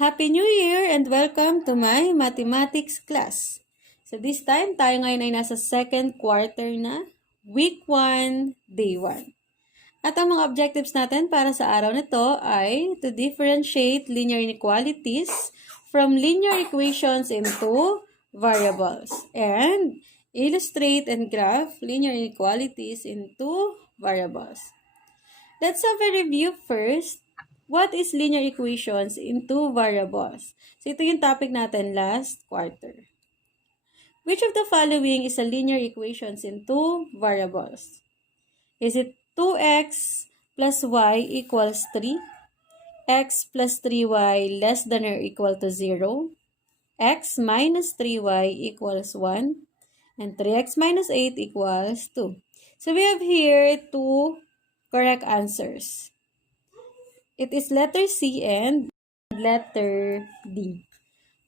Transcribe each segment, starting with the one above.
Happy New Year and welcome to my mathematics class. So this time, tayo ngayon ay nasa second quarter na, week 1, day 1. At ang mga objectives natin para sa araw nito ay to differentiate linear inequalities from linear equations into variables and illustrate and graph linear inequalities into variables. Let's have a review first. What is linear equations in two variables? So, ito yung topic natin last quarter. Which of the following is a linear equations in two variables? Is it 2x plus y equals 3, x plus 3y less than or equal to 0, x minus 3y equals 1, and 3x minus 8 equals 2. So, we have here two correct answers. It is letter C and letter D.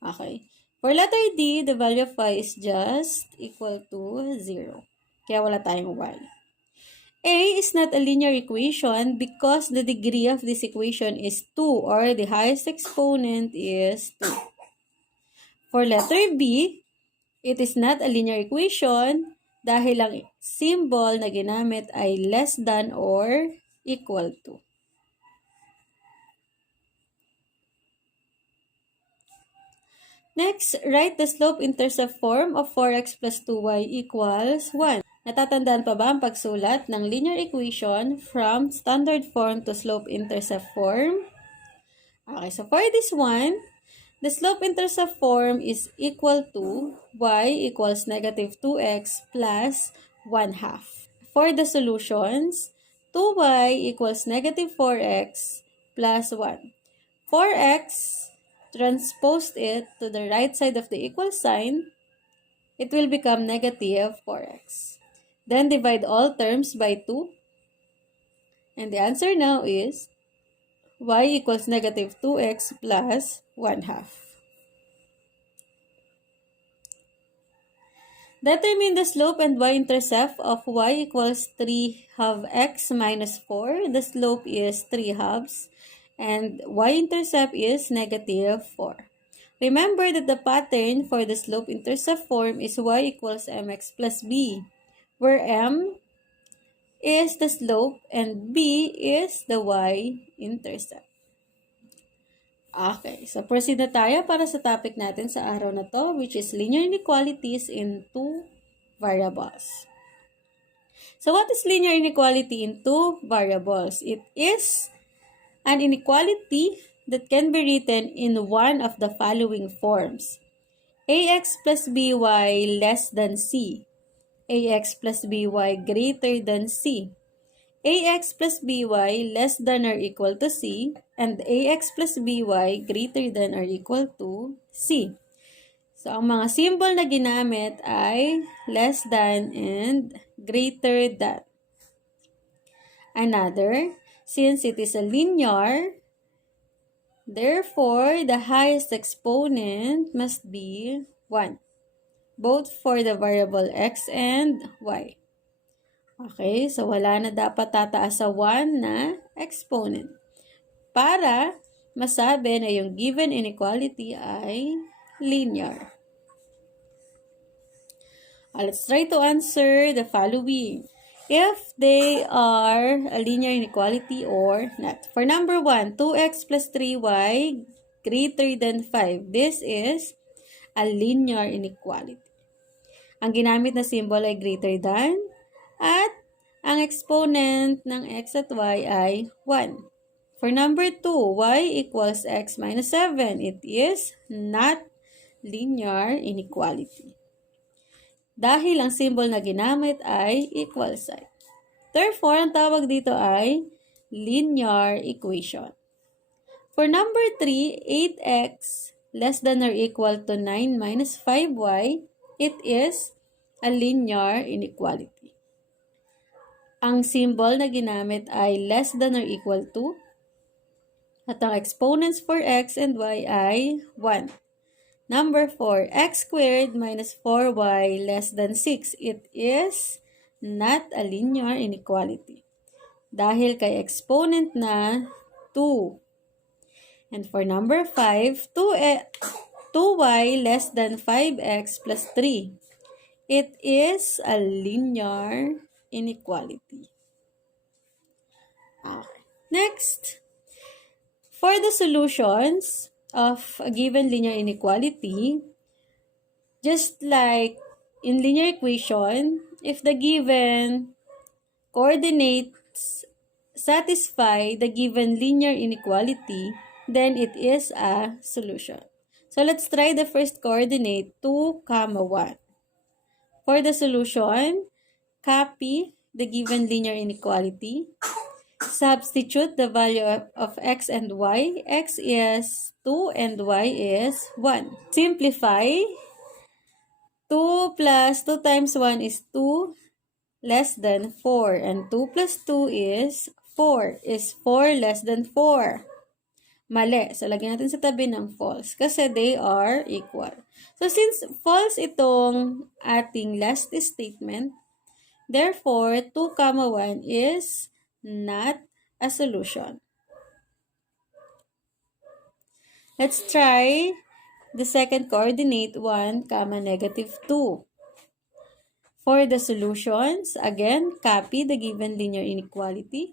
Okay. For letter D, the value of y is just equal to 0. Kaya wala tayong y. A is not a linear equation because the degree of this equation is 2 or the highest exponent is 2. For letter B, it is not a linear equation dahil ang symbol na ginamit ay less than or equal to. Next, write the slope-intercept form of 4x plus 2y equals 1. Natatandaan pa ba ang pagsulat ng linear equation from standard form to slope-intercept form? Okay, so for this one, the slope-intercept form is equal to y equals negative 2x plus 1 half. For the solutions, 2y equals negative 4x plus 1. 4x, transpose it to the right side of the equal sign, it will become negative 4x. Then divide all terms by 2. And the answer now is y equals negative 2x plus 1 half. Determine the slope and y-intercept of y equals 3 half x minus 4. The slope is 3 halves. And y-intercept is negative 4. Remember that the pattern for the slope-intercept form is y equals mx plus b, where m is the slope and b is the y-intercept. Okay, so proceed na tayo para sa topic natin sa araw na to, which is linear inequalities in two variables. So what is linear inequality in two variables? It is an inequality that can be written in one of the following forms. Ax plus by less than c. Ax plus by greater than c. Ax plus by less than or equal to c. And ax plus by greater than or equal to c. So, ang mga symbol na ginamit ay less than and greater than. Another, since it is a linear, therefore, the highest exponent must be 1, both for the variable x and y. Okay, so wala na dapat tataas sa 1 na exponent para masabi na yung given inequality ay linear. Let's try to answer the following. If they are a linear inequality or not. For number 1, 2x plus 3y greater than 5. This is a linear inequality. Ang ginamit na symbol ay greater than at ang exponent ng x at y ay 1. For number 2, y equals x minus 7. It is not linear inequality. Dahil ang symbol na ginamit ay equal sign. Therefore, ang tawag dito ay linear equation. For number 3, 8x less than or equal to 9 minus 5y, it is a linear inequality. Ang symbol na ginamit ay less than or equal to, at ang exponents for x and y ay 1. Number 4, x squared minus 4y less than 6. It is not a linear inequality. Dahil kay exponent na 2. And for number 5, 2y less than 5x plus 3. It is a linear inequality. Okay. Next, for the solutions of a given linear inequality, just like in linear equation, if the given coordinates satisfy the given linear inequality, then it is a solution. So let's try the first coordinate, 2, 1. For the solution, copy the given linear inequality. Substitute the value of x and y. X is 2 and y is 1. Simplify. 2 plus 2 times 1 is 2 less than 4. And 2 plus 2 is 4. Is 4 less than 4? Mali. So, lagyan natin sa tabi ng false. Kasi they are equal. So, since false itong ating last statement, therefore, 2, 1 is not a solution. Let's try the second coordinate, 1, negative 2. For the solutions, again, copy the given linear inequality.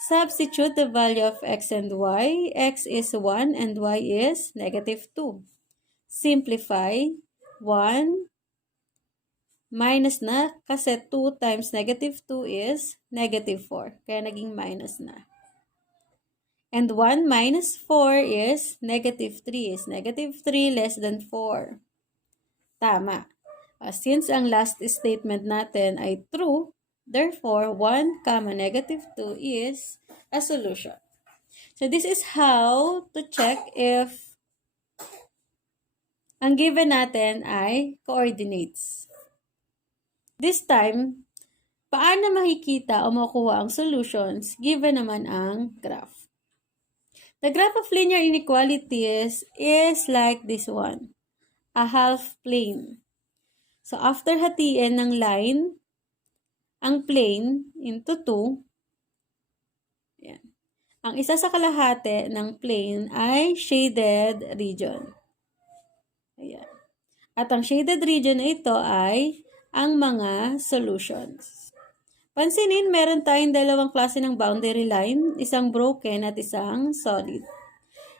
Substitute the value of x and y. X is 1 and y is negative 2. Simplify. 1 minus na kasi 2 times negative 2 is negative 4. Kaya naging minus na. And 1 minus 4 is negative 3. Is negative 3 less than 4? Tama. Since ang last statement natin ay true, therefore, 1, negative 2 is a solution. So, this is how to check if ang given natin ay coordinates. This time, paano makikita o makuha ang solutions given naman ang graph? The graph of linear inequalities is like this one, a half plane. So, after hatiin ng line, ang plane into 2, yan. Ang isa sa kalahati ng plane ay shaded region. Ayan. At ang shaded region na ito ay ang mga solutions. Pansinin, meron tayong dalawang klase ng boundary line, isang broken at isang solid.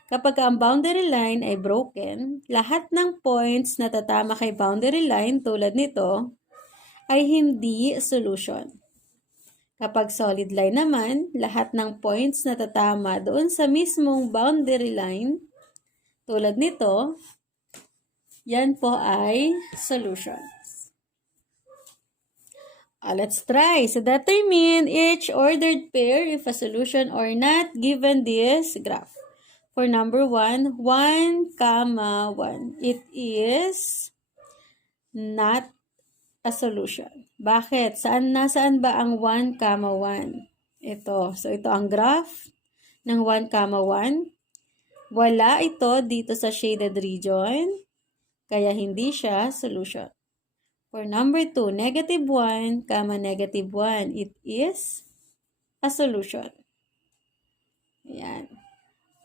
Kapag ang boundary line ay broken, lahat ng points na tatama kay boundary line tulad nito ay hindi solution. Kapag solid line naman, lahat ng points na tatama doon sa mismong boundary line, tulad nito, yan po ay solutions. Let's try. So, determine each ordered pair if a solution or not given this graph. For number 1, 1, 1. It is not a solution. Bakit? Nasaan ba ang 1, 1? Ito. So, ito ang graph ng 1, 1. Wala ito dito sa shaded region, kaya hindi siya solution. For number 2, negative 1, negative 1. It is a solution. Ayan.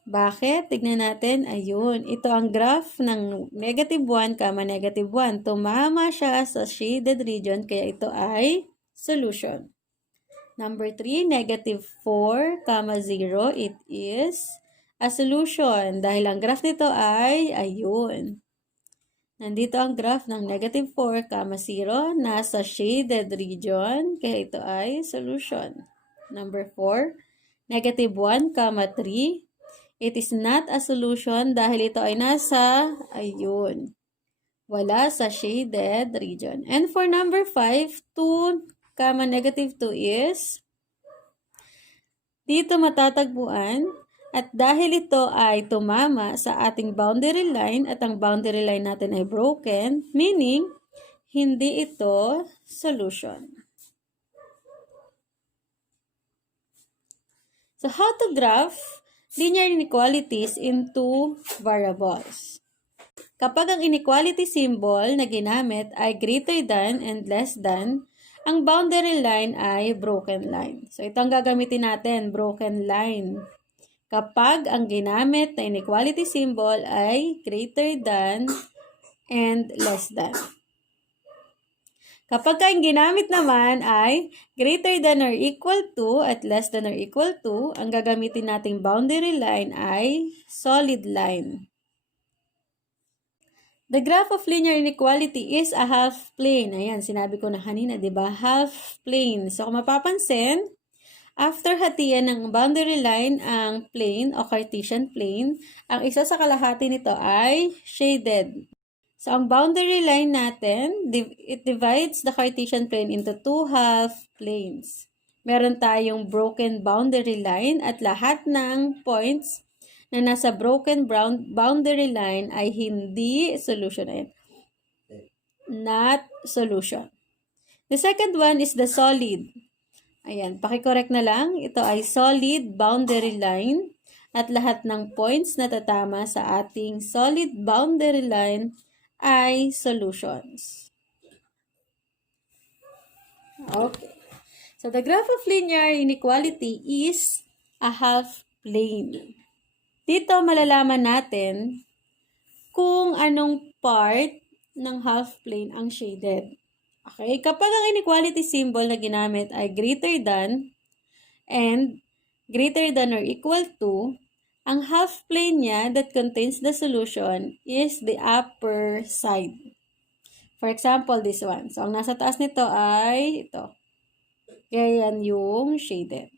Bakit? Tignan natin. Ayun. Ito ang graph ng negative 1, negative 1. Tumama siya sa shaded region, kaya ito ay solution. Number 3, negative 4, 0. It is a solution. Dahil ang graph nito ay, ayun. Nandito ang graph ng negative 4, 0. Nasa shaded region, kaya ito ay solution. Number 4, negative 1, 3. It is not a solution dahil ito ay nasa, ayun, wala sa shaded region. And for number 5, 2, negative 2 is, dito matatagpuan, at dahil ito ay tumama sa ating boundary line at ang boundary line natin ay broken, meaning, hindi ito solution. So, how to graph linear inequalities into variables. Kapag ang inequality symbol na ginamit ay greater than and less than, ang boundary line ay broken line. So, ito ang gagamitin natin, broken line. kapag ang ginamit na inequality symbol ay greater than and less than. Kapag ang ginamit naman ay greater than or equal to at less than or equal to, ang gagamitin nating boundary line ay solid line. The graph of linear inequality is a half plane. Ayan, sinabi ko na kanina, di ba? Half plane. So, kung mapapansin, after hatian ng boundary line ang plane o Cartesian plane, ang isa sa kalahati nito ay shaded. So, ang boundary line natin, it divides the Cartesian plane into two half planes. Meron tayong broken boundary line at lahat ng points na nasa broken boundary line ay hindi solution. Ayan. Not solution. The second one is the solid. Ayan, pakicorrect na lang. Ito ay solid boundary line at lahat ng points na tatama sa ating solid boundary line ay solutions. Okay. So, the graph of linear inequality is a half plane. Dito malalaman natin kung anong part ng half plane ang shaded. Okay? Kapag ang inequality symbol na ginamit ay greater than and greater than or equal to, ang half plane niya that contains the solution is the upper side. For example, this one. So, ang nasa taas nito ay ito. Kaya yan yung shaded.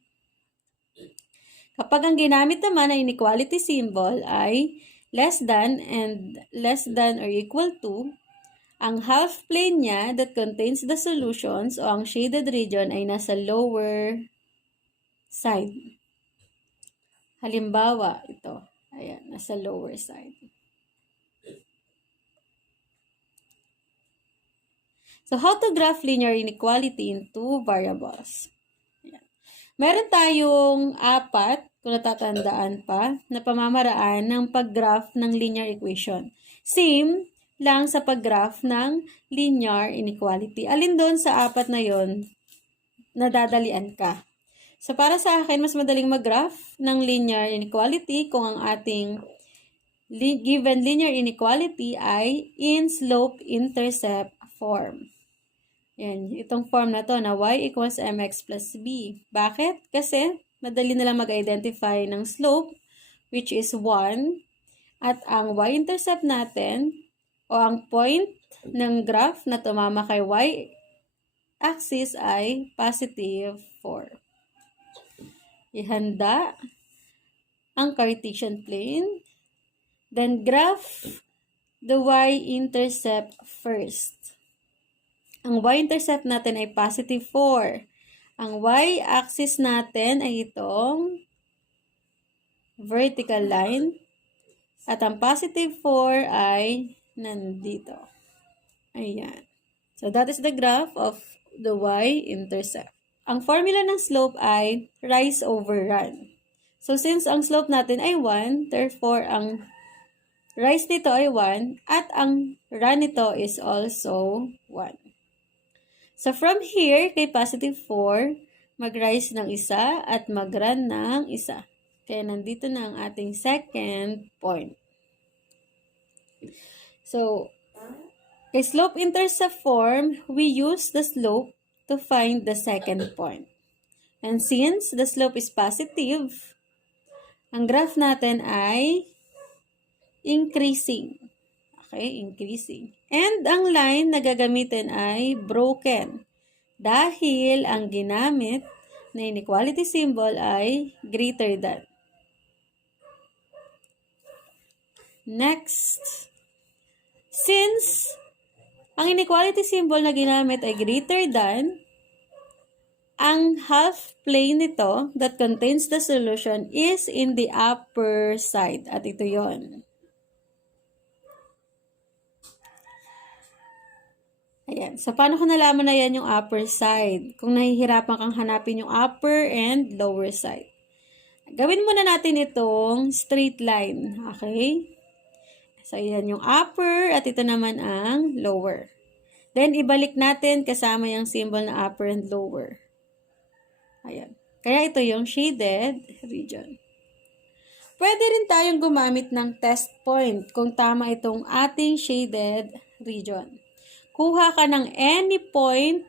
Kapag ang ginamit naman na inequality symbol ay less than and less than or equal to, ang half plane niya that contains the solutions o ang shaded region ay nasa lower side. Halimbawa, ito. Ayan, nasa lower side. So, how to graph linear inequality in two variables? Ayan. Meron tayong 4, kung natatandaan pa, na pamamaraan ng pag-graph ng linear equation. Same lang sa pag-graph ng linear inequality. Alin doon sa 4 na yon nadadalian ka? So, para sa akin, mas madaling mag-graph ng linear inequality kung ang ating given linear inequality ay in slope-intercept form. Yan, itong form na to na y equals mx plus b. Bakit? Kasi madali na lang mag-identify ng slope, which is 1, at ang y-intercept natin, o ang point ng graph na tumama kay y-axis ay positive 4. Ihanda ang Cartesian plane, then graph the y-intercept first. Ang y-intercept natin ay positive 4. Ang y-axis natin ay itong vertical line. At ang positive 4 ay nandito. Ayan. So, that is the graph of the y-intercept. Ang formula ng slope ay rise over run. So, since ang slope natin ay 1, therefore, ang rise nito ay 1 at ang run nito is also 1. So, from here, kay positive 4, mag-rise ng isa at mag-run ng isa. Kaya nandito na ang ating second point. So, kay slope-intercept form, we use the slope to find the second point. And since the slope is positive, ang graph natin ay increasing. Okay, increasing. And ang line na gagamitin ay broken. Dahil ang ginamit na inequality symbol ay greater than. Next. Since ang inequality symbol na ginamit ay greater than, ang half plane nito that contains the solution is in the upper side. At ito yon. Ayan. So, paano ko nalaman na yan yung upper side? Kung nahihirapan kang hanapin yung upper and lower side. Gawin muna natin itong straight line. Okay? So, yan yung upper at ito naman ang lower. Then, ibalik natin kasama yung symbol na upper and lower. Ayan. Kaya ito yung shaded region. Pwede rin tayong gumamit ng test point kung tama itong ating shaded region. Kuha ka ng any point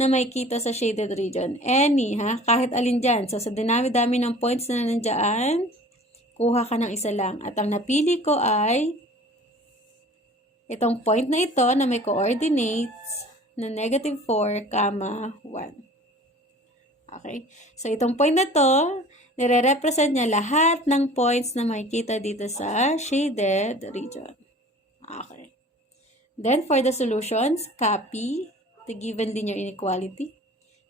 na may kita sa shaded region. Any, ha? Kahit alin dyan. So, sa dinami-dami ng points na nandyan, kuha ka ng isa lang. At ang napili ko ay itong point na ito na may coordinates na negative 4, 1. Okay? So, itong point na to, nire-represent niya lahat ng points na makikita dito sa shaded region. Okay. Then, for the solutions, copy the given linear inequality.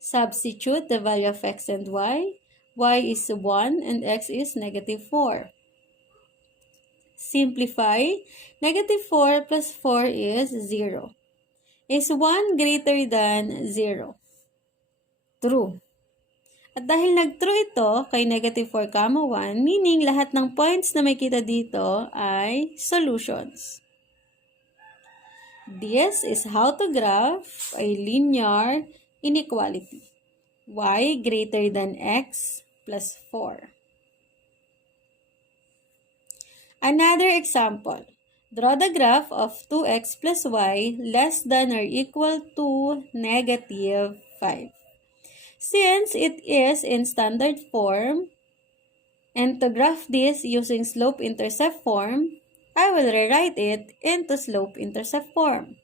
Substitute the value of x and y. Y is 1 and x is negative 4. Simplify. Negative 4 plus 4 is 0. Is 1 greater than 0? True. At dahil nag-true ito kay negative 4, 1, meaning lahat ng points na may kita dito ay solutions. This is how to graph a linear inequality. Y greater than x plus 4. Another example. Draw the graph of 2x plus y less than or equal to negative 5. Since it is in standard form, and to graph this using slope-intercept form, I will rewrite it into slope-intercept form.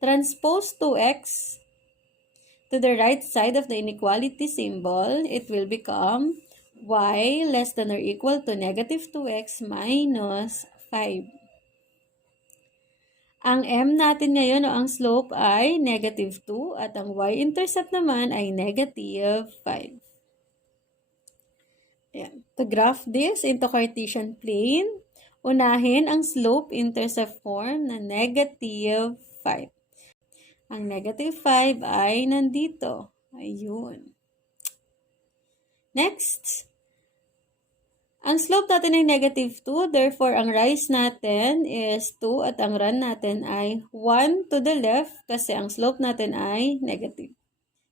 Transpose 2x to the right side of the inequality symbol, it will become y less than or equal to negative 2x minus 5. Ang m natin ngayon o ang slope ay negative 2 at ang y-intercept naman ay negative 5. Ayan. To graph this into Cartesian plane, unahin ang slope-intercept form na negative 5. Ang negative 5 ay nandito. Ayun. Next, ang slope natin ay negative 2, therefore ang rise natin is 2 at ang run natin ay 1 to the left kasi ang slope natin ay negative.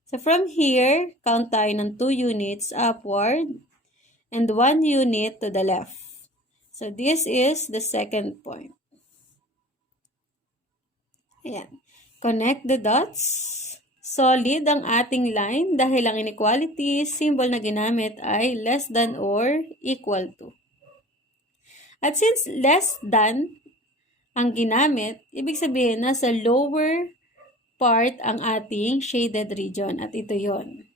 So from here, count tayo ng 2 units upward and 1 unit to the left. So this is the second point. Ayan. Connect the dots. Solid ang ating line dahil ang inequality symbol na ginamit ay less than or equal to. At since less than ang ginamit, ibig sabihin na sa lower part ang ating shaded region at ito yon.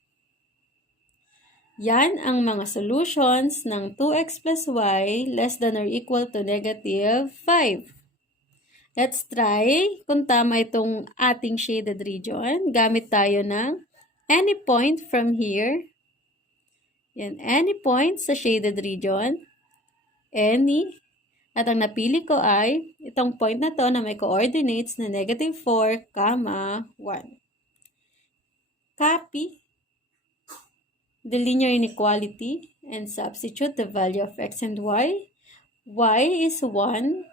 Yan ang mga solutions ng 2x plus y less than or equal to negative 5. Let's try kung tama itong ating shaded region. Gamit tayo ng any point from here. Yan, any point sa shaded region. Any. At ang napili ko ay itong point na to na may coordinates na negative 4, 1. Copy the linear inequality and substitute the value of x and y. Y is 1.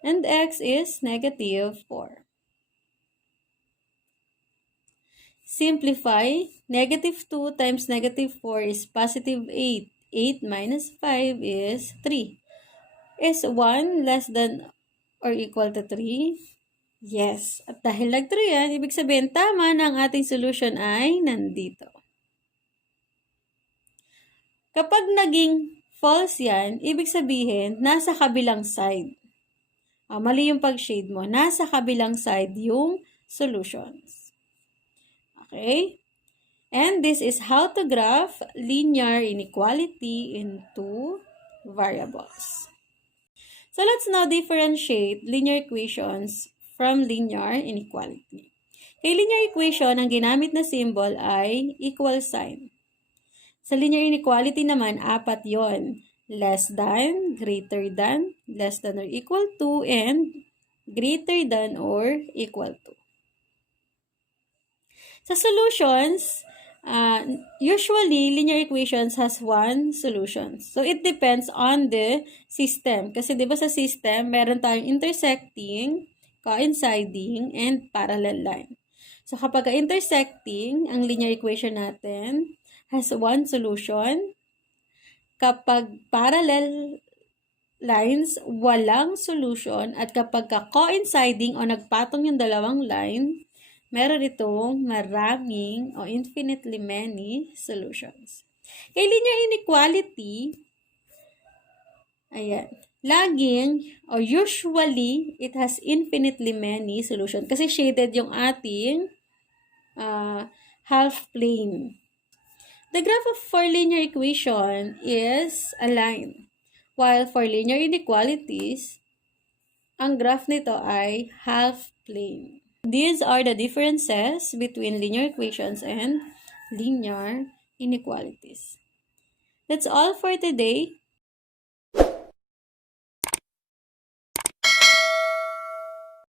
And x is negative 4. Simplify. Negative 2 times negative 4 is positive 8. 8 minus 5 is 3. Is 1 less than or equal to 3? Yes. At dahil nag-3 yan, ibig sabihin tama na ang ating solution ay nandito. Kapag naging false yan, ibig sabihin nasa kabilang side. Mali yung pag-shade mo. Nasa kabilang side yung solutions. Okay? And this is how to graph linear inequality in two variables. So let's now differentiate linear equations from linear inequality. Kay linear equation, ang ginamit na symbol ay equal sign. Sa linear inequality naman, 4 yon. Less than, greater than, less than or equal to, and greater than or equal to. Sa solutions, usually, linear equations has one solution. So, it depends on the system. Kasi di ba sa system, meron tayong intersecting, coinciding, and parallel line. So, kapag intersecting, ang linear equation natin has one solution. Kapag parallel lines, walang solution. At kapag coinciding o nagpatong yung dalawang line, meron itong maraming o infinitely many solutions. Kay linear inequality, ayan, laging o usually, it has infinitely many solutions. Kasi shaded yung ating half plane. The graph for linear equation is a line. While for linear inequalities, ang graph nito ay half plane. These are the differences between linear equations and linear inequalities. That's all for today.